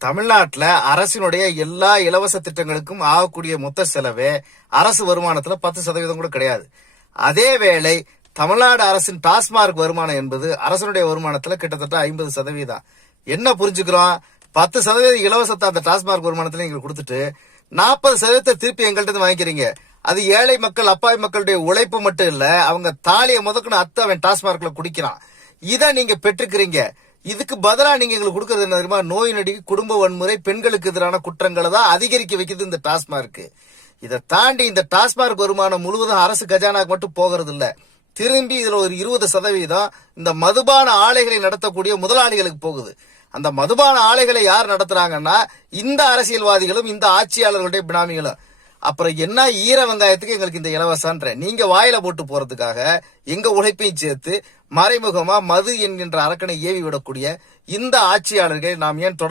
தமிழ்நாட்டுல அரசினுடைய எல்லா இலவச திட்டங்களுக்கும் ஆகக்கூடிய மொத்த செலவே அரசு வருமானத்துல 10% கூட கிடையாது. அதே வேளை தமிழ்நாடு அரசின் டாஸ்மார்க் வருமானம் என்பது அரசனுடைய வருமானத்துல கிட்டத்தட்ட 50%. என்ன புரிஞ்சுக்கிறோம்? 10% இலவசத்தை அந்த டாஸ்மார்க் வருமானத்துல நீங்க கொடுத்துட்டு 40% திருப்பி எங்கள்கிட்ட வாங்கிக்கிறீங்க. அது ஏழை மக்கள் அப்பாவி மக்களுடைய உழைப்பு மட்டும் இல்ல, அவங்க தாலியை முதக்கணும் அத்தை அவன் டாஸ்மார்க்ல குடிக்கிறான். இதை நீங்க பெற்றுக்கிறீங்க. இதுக்கு பதிலா நீங்க எங்களுக்கு கொடுக்கறது என்ன தெரியுமா? நோய் நொடி, குடும்ப வன்முறை, பெண்களுக்கு எதிரான குற்றங்களை தான் அதிகரிக்க வைக்குது இந்த டாஸ்மார்க். இதை தாண்டி இந்த டாஸ்மார்க் வருமானம் முழுவதும் அரசு கஜானாக்கு மட்டும் போகிறது இல்ல, திரும்பி இதுல ஒரு 20% இந்த மதுபான ஆலைகளை நடத்தக்கூடிய முதலாளிகளுக்கு போகுது. அந்த மதுபான ஆலைகளை யார் நடத்துறாங்கன்னா இந்த அரசியல்வாதிகளும் இந்த ஆட்சியாளர்களுடைய பினாமிகளும். அப்புறம் என்ன ஈர வெங்காயத்துக்கு எங்களுக்கு இந்த இலவசன்ற நீங்க வாயில போட்டு போறதுக்காக எங்க உழைப்பையும் சேர்த்து மறைமுகமா மது என்கின்ற அரக்கனை ஏவி விடக்கூடிய இந்த ஆட்சியாளர்கள் நாம் ஏன் தொடர்ந்து